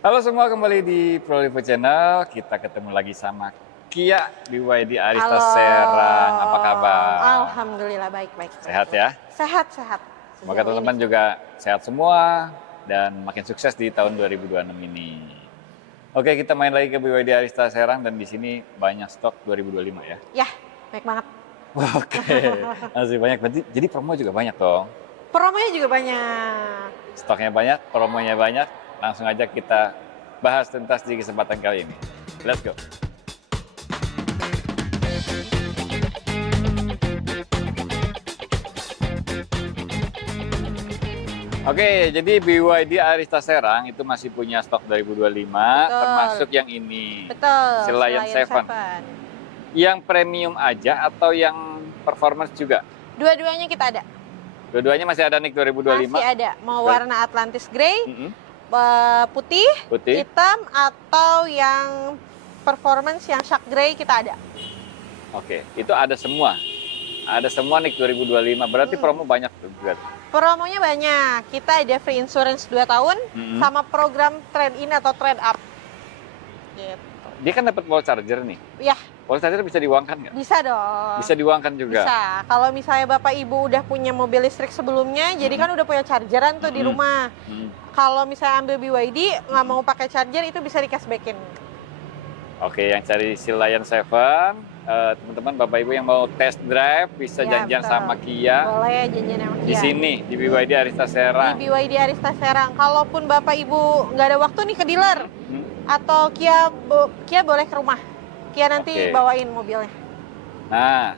Halo semua, kembali di Prolivo Channel. Kita ketemu lagi sama Kia BYD Arista Halo. Serang. Apa kabar? Alhamdulillah baik-baik. Sehat ya? Sehat-sehat. Semoga teman-teman juga sehat semua dan makin sukses di tahun 2026 ini. Oke, kita main lagi ke BYD Arista Serang dan di sini banyak stok 2025 ya. Ya, baik banget. Oke, masih banyak. Jadi promo juga banyak dong. Promonya juga banyak. Stoknya banyak, promonya banyak. Langsung aja kita bahas tuntas di kesempatan kali ini. Let's go. Oke, jadi BYD Arista Serang itu masih punya stok 2025, Betul. termasuk yang ini. Betul. Si Lion 7. Yang premium aja atau yang performance juga? Dua-duanya kita ada. Dua-duanya masih ada nih 2025? Masih ada. Mau warna Atlantis Grey, putih, Putih, hitam, atau yang performance yang Shark Grey kita ada. Oke, itu ada semua. Ada semua nih 2025. Berarti promo banyak tuh berarti. Promonya banyak. Kita ada free insurance 2 tahun sama program trade-in atau trade-up. Gitu. Dia kan dapat wall charger nih. Ya, Wall charger bisa diuangkan nggak? bisa dong. Bisa diuangkan juga? Bisa. Kalau misalnya Bapak Ibu udah punya mobil listrik sebelumnya, jadi kan udah punya chargeran tuh di rumah. Kalau misalnya ambil BYD, nggak mau pakai charger, itu bisa di cashbackin. Oke, yang cari si Lion 7, teman-teman Bapak Ibu yang mau test drive bisa Ya, janjian betul. sama Kia. Boleh janjian sama Kia. Di sini, di BYD Arista Serang. Di BYD Arista Serang. Kalaupun Bapak Ibu nggak ada waktu nih ke dealer, atau Kia boleh ke rumah. Kia nanti Oke. bawain mobilnya. Nah,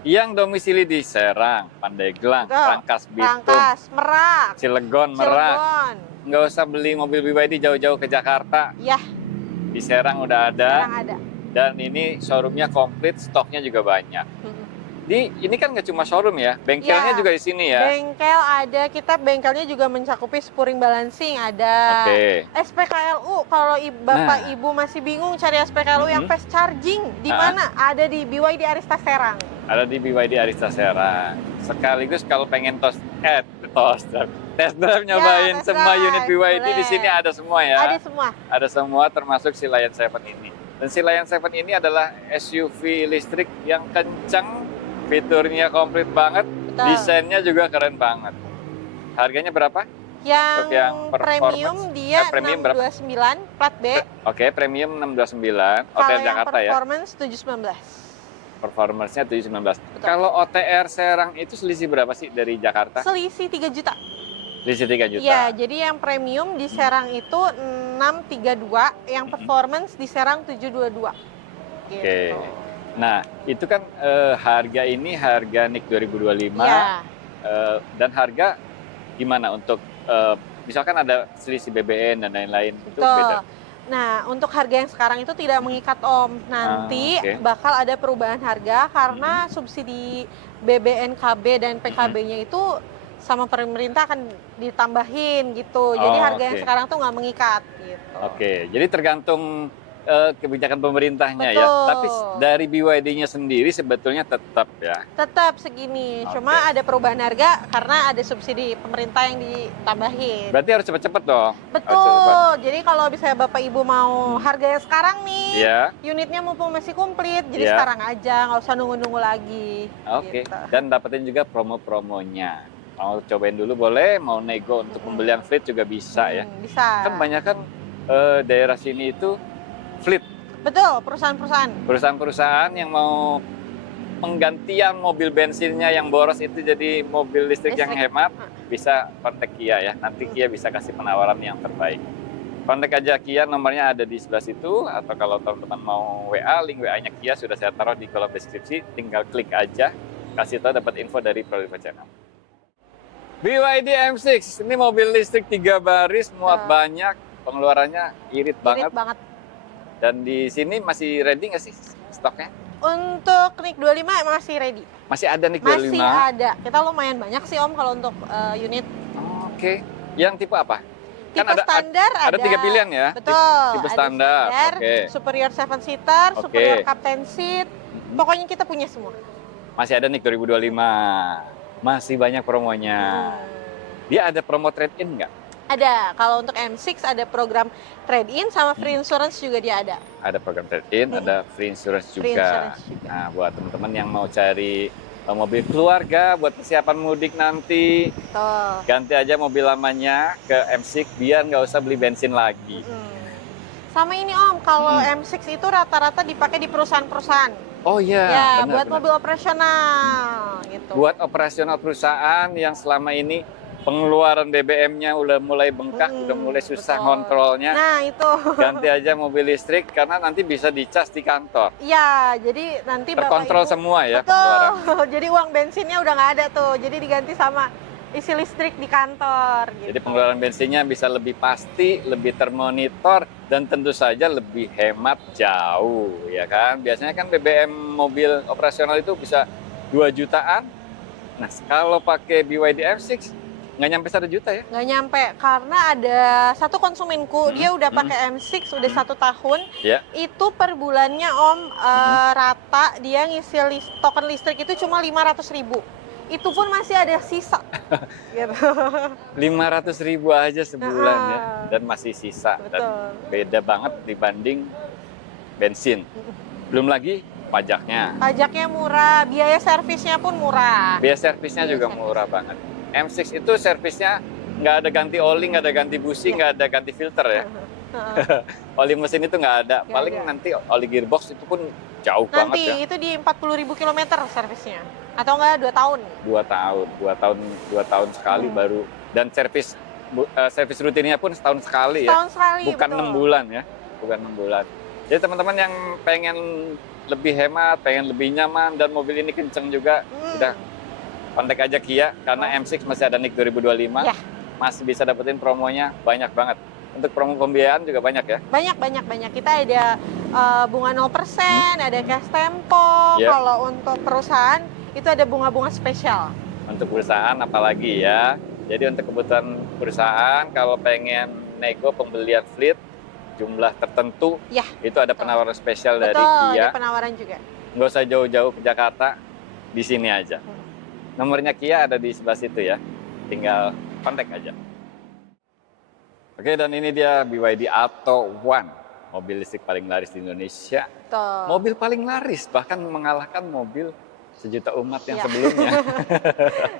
yang domisili di Serang, Pandeglang, Betul. Rangkas Bitung, Rangkas, Merak, Cilegon, Merak. Cilegon. Nggak usah beli mobil BYD jauh-jauh ke Jakarta. Ya, Di Serang udah ada. Serang ada. Dan ini showroomnya komplit, stoknya juga banyak. Ini kan nggak cuma showroom ya, bengkelnya Ya, juga di sini ya. Bengkel ada, kita bengkelnya juga mencakupi spuring balancing ada. Oke. SPKLU, kalau Bapak Ibu masih bingung cari SPKLU yang fast charging, di mana? Ada di BYD Arista Serang. Ada di BYD Arista Serang. Sekaligus kalau pengen test drive nyobain test semua drive, unit BYD di boleh. sini ada semua ya. Ada semua. Ada semua termasuk si Lion 7 ini. Dan si Lion 7 ini adalah SUV listrik yang kencang, fiturnya komplit banget, Betul. desainnya juga keren banget. Harganya berapa? Yang premium dia premium berapa? 629 plat B. Oke, premium 629, Kalau OTR yang Jakarta ya. performance 719. Performance-nya 719. Kalau OTR Serang itu selisih berapa sih dari Jakarta? Selisih 3 juta. Selisih 3 juta. Iya, jadi yang premium di Serang itu 632, yang performance di Serang 722. Oke. Gitu. Nah, itu kan harga ini harga NIK 2025 Iya. Dan harga gimana untuk misalkan ada selisih BBN dan lain-lain itu Betul. beda. Nah, untuk harga yang sekarang itu tidak mengikat Om. Nanti oke. bakal ada perubahan harga karena subsidi BBNKB dan PKB-nya itu sama pemerintah akan ditambahin gitu. Jadi harga yang Oke. sekarang tuh nggak mengikat gitu. Oke, jadi tergantung kebijakan pemerintahnya ya. Betul. Tapi dari BYD-nya sendiri sebetulnya tetap ya. Tetap segini, Oke. cuma ada perubahan harga karena ada subsidi pemerintah yang ditambahin. Berarti harus cepet-cepet dong. Harus cepet. Betul. Jadi kalau misalnya Bapak Ibu mau harga yang sekarang nih, Iya. unitnya mumpung masih komplit, jadi Iya. sekarang aja, nggak usah nunggu-nunggu lagi. Oke. Gitu. Dan dapetin juga promo-promonya. Mau cobain dulu boleh, mau nego untuk pembelian fleet juga bisa ya. Bisa. Kan banyak kan daerah sini itu fleet. Betul, perusahaan-perusahaan. Perusahaan-perusahaan yang mau penggantian mobil bensinnya yang boros itu jadi mobil listrik yang hemat, bisa kontak Kia ya. Nanti Kia bisa kasih penawaran yang terbaik. Kontak aja Kia, nomornya ada di sebelah situ. Atau kalau teman-teman mau WA, link WA-nya Kia sudah saya taruh di kolom deskripsi. Tinggal klik aja, kasih tahu dapat info dari Prolivo Channel. BYD M6, ini mobil listrik 3 baris, muat banyak, pengeluarannya irit banget. Dan di sini masih ready nggak sih stoknya? Untuk NIK 25 masih ready. Masih ada NIK 25? Masih ada. Kita lumayan banyak sih Om kalau untuk unit. Oke. Yang tipe apa? Tipe Kan standar ada. Ada 3 pilihan ya? Betul. Tipe ada standar. Oke. Superior 7 seater, Oke. superior captain seat. Pokoknya kita punya semua. Masih ada NIK 2025. Masih banyak promonya. Dia ada promo trade-in nggak? Ada. Kalau untuk M6 ada program trade-in sama free insurance juga dia ada. Ada program trade-in, ada free insurance Free juga. insurance juga. Nah, buat teman-teman yang mau cari mobil keluarga buat persiapan mudik nanti, Betul. ganti aja mobil lamanya ke M6 biar nggak usah beli bensin lagi. Sama ini Om, kalau M6 itu rata-rata dipakai di perusahaan-perusahaan. Oh iya, Ya, benar, buat benar. mobil operasional gitu. Buat operasional perusahaan yang selama ini pengeluaran BBM-nya udah mulai bengkak, udah mulai susah betul. ngontrolnya. Nah, itu. Ganti aja mobil listrik karena nanti bisa dicas di kantor. Iya, jadi nanti Terkontrol Bapak Ibu, semua ya pengeluaran. betul. Jadi uang bensinnya udah nggak ada tuh. Jadi diganti sama isi listrik di kantor. Gitu. Jadi pengeluaran bensinnya bisa lebih pasti, lebih termonitor, dan tentu saja lebih hemat jauh, ya kan? Biasanya kan BBM mobil operasional itu bisa 2 jutaan. Nah, kalau pakai BYD M6 nggak nyampe 1 juta ya? Nggak nyampe, karena ada satu konsumenku, dia udah pakai M6 udah 1 tahun. Ya. Itu per bulannya Om rata dia ngisi token listrik itu cuma 500.000. Itu pun masih ada sisa. Gitu. 500.000 aja sebulan ya, dan masih sisa. Betul. Dan beda banget dibanding bensin. Belum lagi pajaknya. Pajaknya murah, biaya servisnya pun murah. Biaya servisnya juga murah banget. M6 itu servisnya nggak ada ganti oli, nggak ada ganti busi, nggak ada ganti filter ya. Oli mesin itu nggak ada. Paling nanti oli gearbox itu pun jauh banget ya. Nanti itu di 40.000 km servisnya. Atau enggak 2 tahun? 2 tahun sekali baru. Dan servis rutinnya pun setahun sekali ya. Setahun sekali, Bukan betul. 6 bulan ya. Bukan 6 bulan. Jadi teman-teman yang pengen lebih hemat, pengen lebih nyaman, dan mobil ini kenceng juga, udah kontak aja Kia, karena M6 masih ada NIK 2025. Ya. Masih bisa dapetin promonya banyak banget. Untuk promo pembiayaan juga banyak ya. Banyak. Kita ada bunga 0%, ada cash tempo. Ya. Kalau untuk perusahaan itu ada bunga-bunga spesial. Untuk perusahaan apalagi ya. Jadi untuk kebutuhan perusahaan, kalau pengen nego pembelian fleet jumlah tertentu, Ya, itu ada penawaran spesial dari betul, Kia. ada penawaran juga. Nggak usah jauh-jauh ke Jakarta, di sini aja. Nomornya Kia ada di sebelah situ ya. Tinggal kontak aja. Oke, dan ini dia BYD Atto One, mobil listrik paling laris di Indonesia. Betul. Mobil paling laris, bahkan mengalahkan mobil sejuta umat yang Iya. sebelumnya.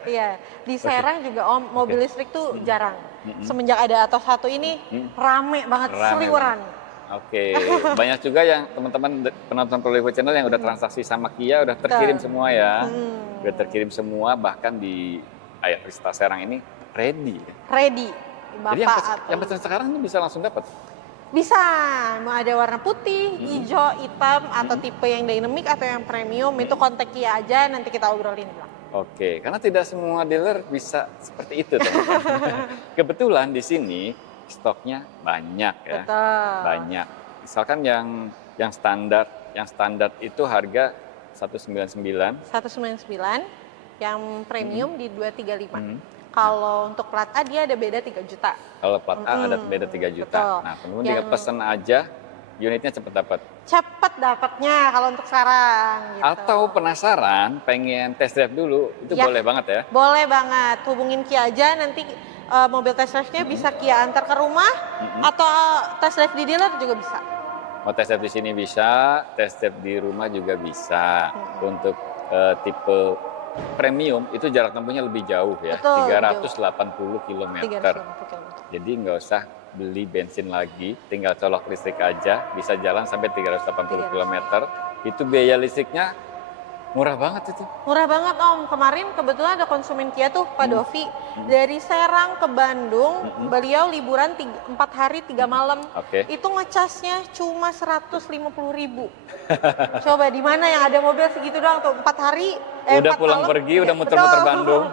Iya, di Serang juga Om, mobil listrik tuh jarang. Semenjak ada Atto 1 ini rame banget, Rame seliweran. Oke, banyak juga yang teman-teman penonton Prolific Channel yang udah transaksi sama Kia, udah terkirim semua ya. Udah terkirim semua, bahkan di Arista Serang ini ready. Ready, Jadi Bapak. yang pesan sekarang ini bisa langsung dapat. Bisa, mau ada warna putih, hijau, hitam, atau tipe yang dynamic atau yang premium, itu kontak Kia aja, nanti kita obrolin. Oke, karena tidak semua dealer bisa seperti itu, teman-teman. Kebetulan di sini stoknya banyak ya. Betul. Banyak. Misalkan yang standar itu harga 199. 199, yang premium di 235. Kalau untuk plat A dia ada beda 3 juta. Kalau plat A ada beda 3 juta. Betul. Nah, teman-teman tinggal pesen aja, unitnya cepet dapat. Cepet dapatnya kalau untuk sekarang gitu. Atau penasaran, pengen test drive dulu, itu Ya. boleh banget ya. Boleh banget, hubungin Kia aja, nanti mobil test drive-nya bisa Kia antar ke rumah, atau test drive di dealer juga bisa. Mau test drive di sini bisa, test drive di rumah juga bisa. Untuk tipe premium itu jarak tempuhnya lebih jauh ya, Betul, 380 km. 350 km. Jadi nggak usah beli bensin lagi, tinggal colok listrik aja, bisa jalan sampai 380 km. Itu biaya listriknya murah banget itu. Murah banget Om, kemarin kebetulan ada konsumen Kia tuh, Pak Dovi, dari Serang ke Bandung, beliau liburan 4 hari 3 malam, Oke. itu ngecasnya cuma 150.000. Coba di mana yang ada mobil segitu doang tuh, 4 hari, Udah 4 pulang malam. pergi, udah muter-muter Betul. Bandung.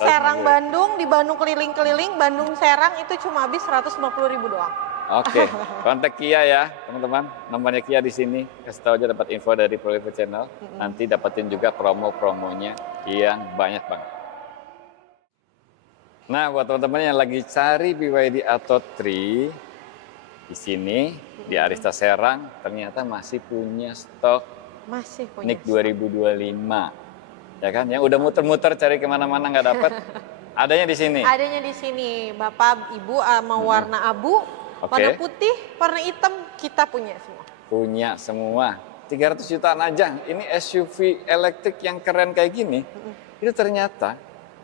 Serang Bandung, di Bandung keliling-keliling, Bandung Serang itu cuma habis 150.000 doang. Oke, kontak Kia ya, teman-teman. Nomornya Kia di sini. Kasih tahu aja dapat info dari Prolific Channel. Nanti dapetin juga promo-promonya yang banyak banget. Nah, buat teman-teman yang lagi cari BYD Atto 3 di sini di Arista Serang, ternyata masih punya stok Masih punya. NIK 2025. Ya kan, yang udah muter-muter cari kemana-mana nggak dapet, Adanya di sini. Adanya di sini. Bapak, Ibu mau warna abu, Oke. warna putih, warna hitam, kita punya semua. Punya semua. 300 jutaan aja. Ini SUV elektrik yang keren kayak gini. Itu ternyata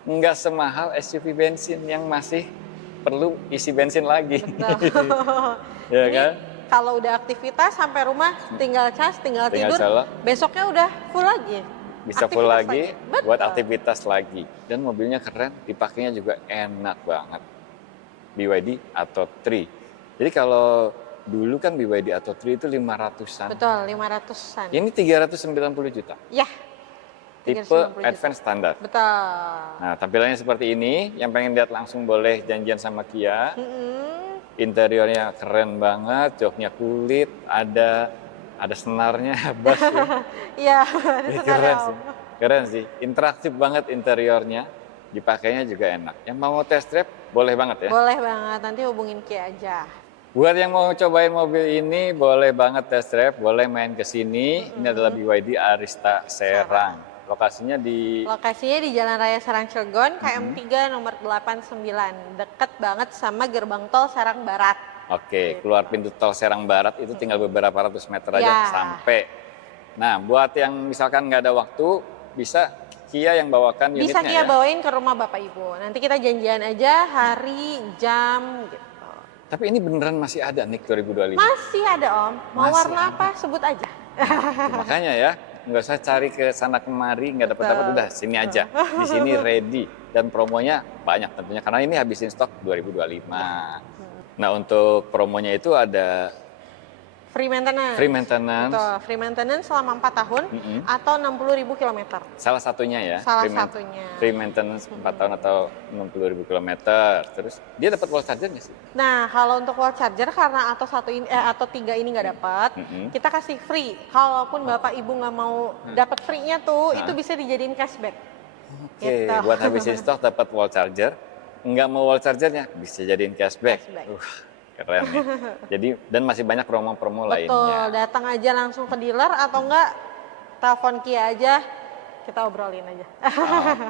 nggak semahal SUV bensin yang masih perlu isi bensin lagi. Betul. Ya Ini kan? kalau udah aktivitas sampai rumah tinggal cas, tinggal tidur, Colok. besoknya udah full lagi. Bisa full Aktivitas lagi Betul. buat aktivitas lagi. Dan mobilnya keren, dipakainya juga enak banget. BYD atau 3. Jadi kalau dulu kan BYD atau 3 itu 500-an. Betul, 500-an. Ini 390 juta. Ya, Tipe 390 juta. advance standar. Betul. Nah, tampilannya seperti ini. Yang pengen lihat langsung boleh janjian sama Kia. Mm-mm. Interiornya keren banget, joknya kulit, ada senarnya, bass. Iya, Keren sebenarnya, sih. Om. Keren sih. Interaktif banget interiornya. Dipakainya juga enak. Yang mau test drive boleh banget ya. Boleh banget, nanti hubungin Kia aja. Buat yang mau cobain mobil ini boleh banget test drive, boleh main ke sini. Ini adalah BYD Arista Serang. Lokasinya di Lokasinya di Jalan Raya Serang Cilegon, KM3 nomor 89. Deket banget sama gerbang tol Serang Barat. Oke, keluar pintu tol Serang Barat itu tinggal beberapa ratus meter aja Ya. sampai. Nah, buat yang misalkan nggak ada waktu, bisa Kia yang bawakan unitnya Bisa Kia ya. bawain ke rumah Bapak Ibu. Nanti kita janjian aja hari, jam gitu. Tapi ini beneran masih ada nih 2025. Masih ada Om. Mau Masih warna apa? Sebut aja. Makanya ya, nggak usah cari ke sana kemari, nggak dapat udah sini aja. Di sini ready dan promonya banyak tentunya karena ini habisin stok 2025. Nah, untuk promonya itu ada Free maintenance. free maintenance. Betul, free maintenance selama 4 tahun atau 60.000 kilometer. Salah satunya ya. Salah free main- satunya. Free maintenance 4 tahun atau 60.000 kilometer. Terus dia dapat wall charger nggak sih? Nah, kalau untuk wall charger karena atau 3 ini nggak dapat, kita kasih free. Kalaupun Bapak Ibu nggak mau dapat free-nya tuh, itu bisa dijadiin cashback. Oke, Gitu. buat habisin stok dapat wall charger. Nggak mau wall chargernya bisa jadiin cashback. Cashback. Keren ya. Jadi dan masih banyak promo-promo Betul, lainnya. datang aja langsung ke dealer atau enggak telepon Kia aja, kita obrolin aja.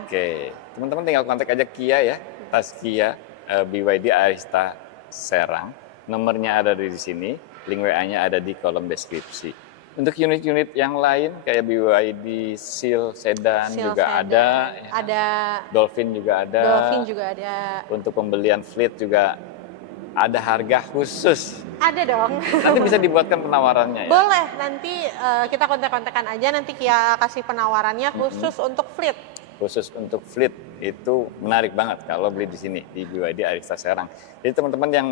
Oke, teman-teman tinggal kontak aja Kia ya, tas Kia BYD Arista Serang. Nomornya ada di sini, link WA-nya ada di kolom deskripsi. Untuk unit-unit yang lain kayak BYD Seal Sedan Seal juga sedan, ada, ya. Ada Dolphin juga ada. Dolphin juga ada. Untuk pembelian fleet juga ada harga khusus. Ada dong. Nanti bisa dibuatkan penawarannya ya. Boleh, nanti kita kontak-kontakan aja, nanti Kia kasih penawarannya khusus untuk fleet. Khusus untuk fleet itu menarik banget kalau beli di sini di BYD Arista Serang. Jadi teman-teman yang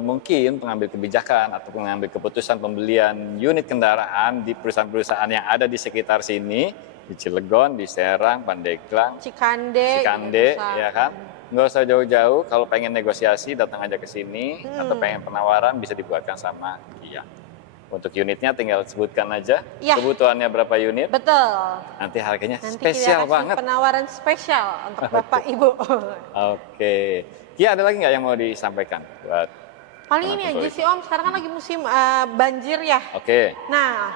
mungkin pengambil kebijakan atau pengambil keputusan pembelian unit kendaraan di perusahaan-perusahaan yang ada di sekitar sini, di Cilegon, di Serang, Pandeglang, Cikande, Cikande, gitu, bisa. ya kan? Nggak usah jauh-jauh, kalau pengen negosiasi datang aja ke sini, atau pengen penawaran bisa dibuatkan sama Kia. Untuk unitnya tinggal sebutkan aja Iya. kebutuhannya berapa unit, Betul. nanti harganya Nanti spesial kita kasih banget. penawaran spesial untuk Bapak Ibu. Oke, Kia ada lagi nggak yang mau disampaikan buat? Paling ini aja sih Om, sekarang kan lagi musim banjir ya. Oke, Nah,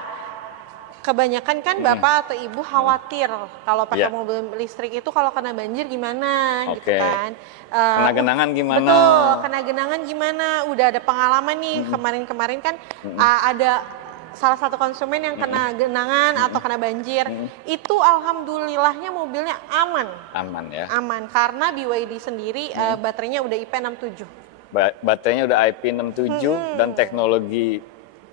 kebanyakan kan Bapak atau Ibu khawatir kalau pakai Iya. mobil listrik itu kalau kena banjir gimana gitu Oke. kan. kena genangan gimana? Betul, kena genangan gimana? Udah ada pengalaman nih, kemarin-kemarin kan ada salah satu konsumen yang kena genangan atau kena banjir. Itu alhamdulillahnya mobilnya aman. Aman ya. Aman karena BYD sendiri baterainya udah IP67. Baterainya udah IP67 dan teknologi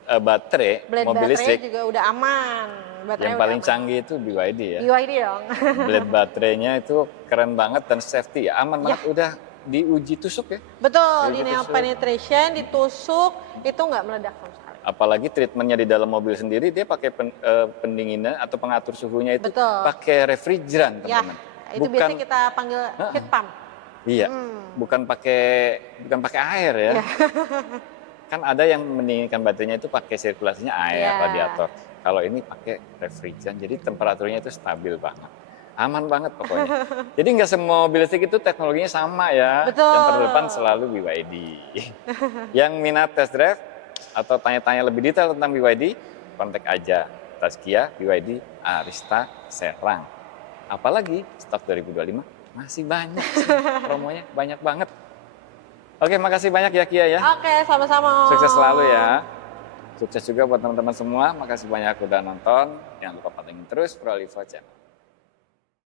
baterai Blade mobil baterainya listrik juga udah aman. Baterainya yang udah paling aman. canggih itu BYD ya. BYD dong. Blade baterainya itu keren banget dan safety ya, aman banget. Udah diuji tusuk ya. Betul, di Jadi nail ditusuk. penetration, ditusuk, itu nggak meledak sama sekali. Apalagi treatmentnya di dalam mobil sendiri dia pakai pendinginan atau pengatur suhunya itu Betul. pakai refrigeran Ya, teman-teman. itu biasanya kita panggil heat pump. Iya, bukan pakai air ya. Kan ada yang mendinginkan baterainya itu pakai sirkulasinya air, Iya. radiator. Kalau ini pakai refrigeran, jadi temperaturnya itu stabil banget. Aman banget pokoknya. Jadi nggak semua mobil listrik itu teknologinya sama ya. Betul. Yang terdepan selalu BYD. Yang minat test drive atau tanya-tanya lebih detail tentang BYD, kontak aja tas Kia BYD Arista Serang. Apalagi stok 2025 Masih banyak sih, promonya banyak banget. Oke, makasih banyak ya Kia ya. Oke, sama-sama. Sukses selalu ya. Sukses juga buat teman-teman semua. Makasih banyak udah nonton. Jangan lupa pantengin terus Pro Livo Channel.